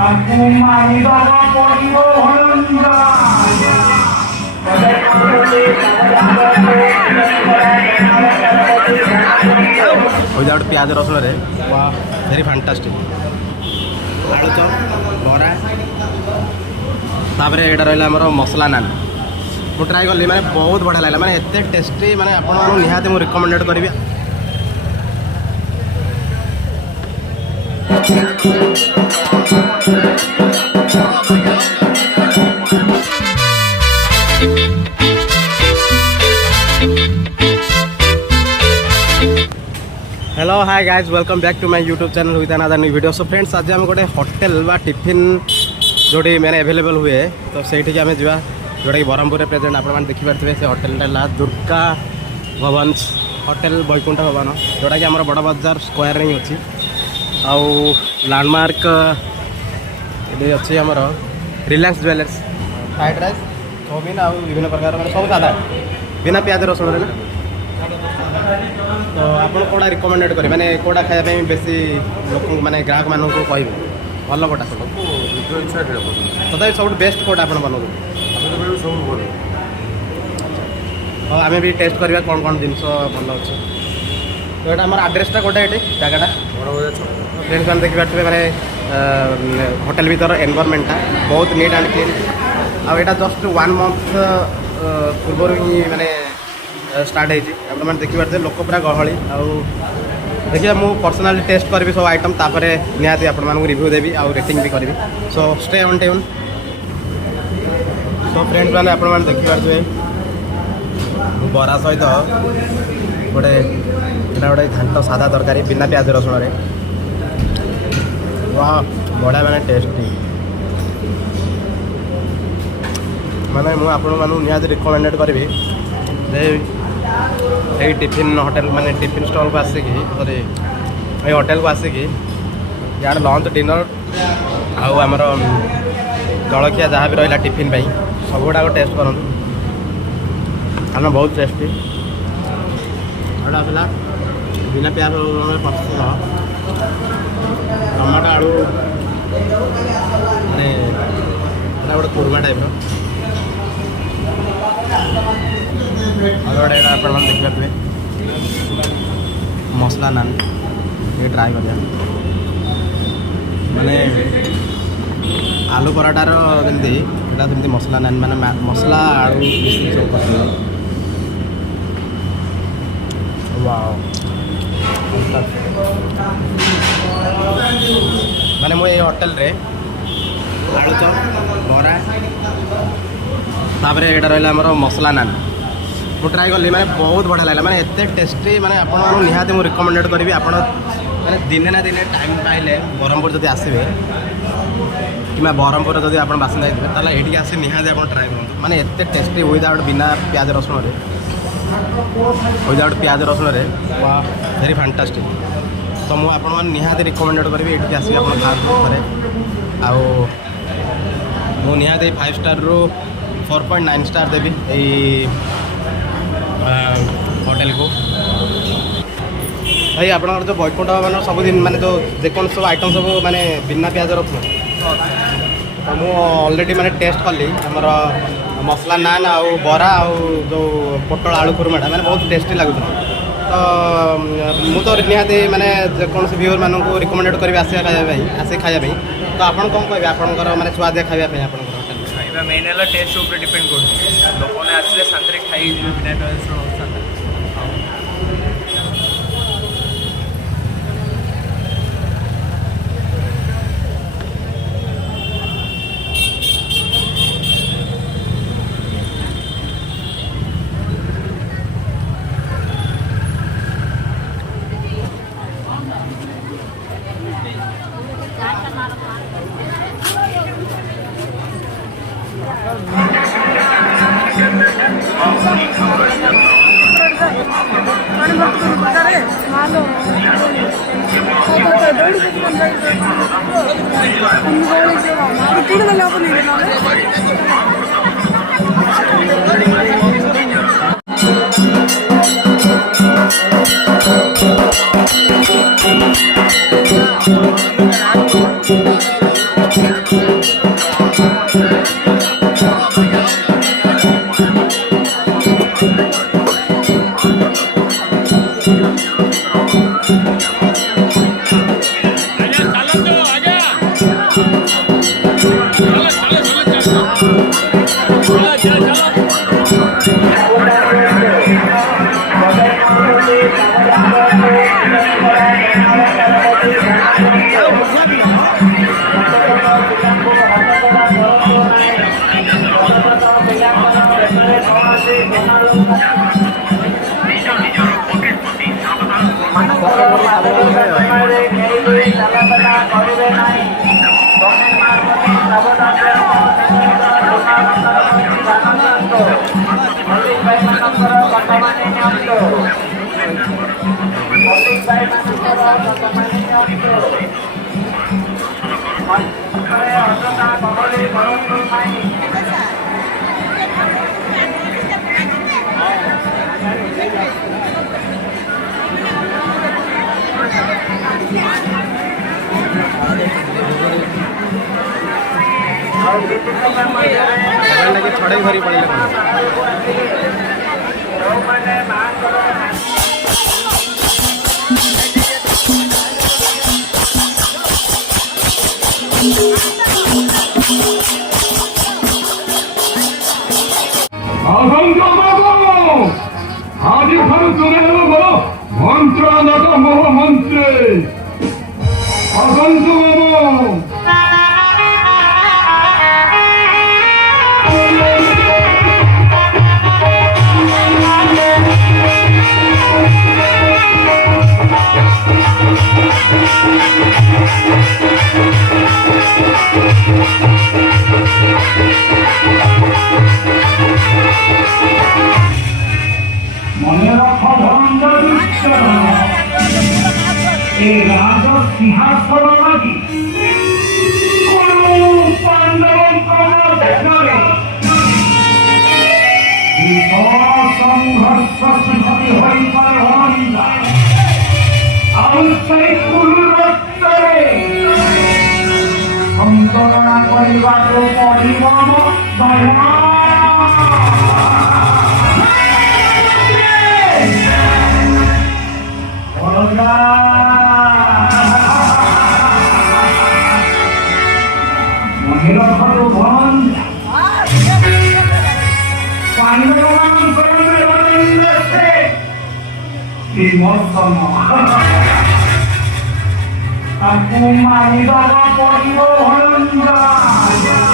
Aku manusia podio Honda. Without प्याज रसुण रे very fantastic आलू चप बरा तापर यहाँ रहा आमर मसला नान मुझे ट्राए कली मैंने बहुत बढ़िया लगे मैंने एत टेस्टी मैंने आपको निहाती मुझे रिकमेंडेड करी। Hello hi guys welcome back to my YouTube channel with another new video. So friends आज आम गोटे होटेल बा टिफिन जोटी मैंने अवेलेबल हुए तो सही आम जा जोटा कि ब्रह्मपुर प्रेजेंट आप देखिपे से होटेलटा दुर्गा भवन होटेल वैकुंठ भवन जोटा कि आम बड़ बजार स्क्वायर ही अच्छी आउ लैंडमार्क ये अच्छी आमर Reliance jewellers fried rice chowmein आउ विभिन्न प्रकार मैंने सब सादा बिना प्याज रसुण ना तो आप कौटा रिकमेंडेड करें मैंने कौटा खाया बेसी लोक मैंने ग्राहक मानक कह भल कौटा सब तथा सब बेस्ट कौटा आप बनाऊ हाँ आम भी टेस्ट करवा कौन कौन जिन भल अच्छे तो यहाँ आम आड्रेसटा कौटा ये जगटा फ्रेंड्स मैंने देखिए मैंने होटेल भीतर एनवायरमेंटा बहुत नीट एंड क्लीन आटा जस्ट 1 मंथ पूर्व ही मैंने स्टार्ट होती मैंने देखिए लोक पूरा गहली आउ देखिए मुझे पर्सनाली टेस्ट करी सब आइटम तापर निहाती आपको रिव्यू देवी आउ रेटिंग भी करी so stay on tune. So friends मैंने आप देखिए बरा सहित गोटे गोटे घांट सादा तरकारी बिना प्याज रसुण वाह बढ़िया मैंने टेस्टी मैंने मुझे आपको रिकमेंडेड करी ये टिफिन होटेल माने टिफिन स्टॉल को आसिकी सॉरी ये होटेल को आसिकी यार लंच डिनर आउ आमर जलखिया जहाँ भी रहा टिफिन सब गुड़ाक टेस्ट करूँ आम बहुत टेस्टी आसला बिना प्याज पसंद टमाटो आलू माने गोटे कुर्मा टाइप और आप देखिए मसला नान ये ट्राए कर माने आलू पराठार जमी मसला नान माने मसला आलू माने मुझे होटेल रे आलू चप बरा तापर यहाँ रहा आमर मसला नान मुझे ट्राए कली मैंने बहुत बढ़िया लगे मैंने एत टेस्टी मैंने आपको निहाती मुझे रिकमेंडेड करी आप मैंने दिने ना दिने टाइम पाइले ब्रह्मपुर जब आसवे कि ब्रह्मपुर जब आप बासिंदा होते ये आस निहाती आप ट्राए करूँ मैंने एत टेस्टी विदाउट बिना प्याज रसुण विदाउट प्याज रसुण वेरी फैंटास्टिक तो मुझे आप निहाती रिकमेंडेड करी ये आसिक आप खाते आउ मु निहाती 5 स्टार रू 4.9 स्टार देवी होटेल को भाई आप जो वैकुंठ भवन सब दिन माने जो जेको सब आइटम सब माने बिना प्याज रसुण तो मुझे ऑलरेडी मैंने टेस्ट कली आमर मसला नान आउ बरा आउ जो पोटल आलू कुर्माटा मैंने बहुत टेस्टी लगुला तो मुझे निहाती मैंने जेकोसी व्यूअर मानक रिकमेंडेड करी आसिक खाया तो आप कौन कहे आपंकर मैंने स्वादिया खावाई आप खाଇବା मेन है टेस्ट ऊपर डिपेंड कर लोक मैंने आसले शांति खाई बिना प्याज Thank you. लगे छड़े घरी पड़े আজ ভারত চলে গেল বলো মন্ত্র নট মহামন্ত্রে অগন্ত মনে রাখা ভঙ্গ এই রাজ সিংহাসন নাকি কোন পাণ্ডব সংঘর্ষ সৃষ্টি হইপারে অনিন্দা ଆଉ ସେଇ କୁଲୁରତ୍ତରେ ସନ୍ତରଣା କରିବାକୁ ପଡ଼ିବ ମହିଳାଙ୍କର ବନ୍ଦ ପାଣ୍ଡବମାନଙ୍କର ବିମର୍ଶନ ତାକୁ ମାରିଦେବା ପଡ଼ିବ ହଳନ୍ଦା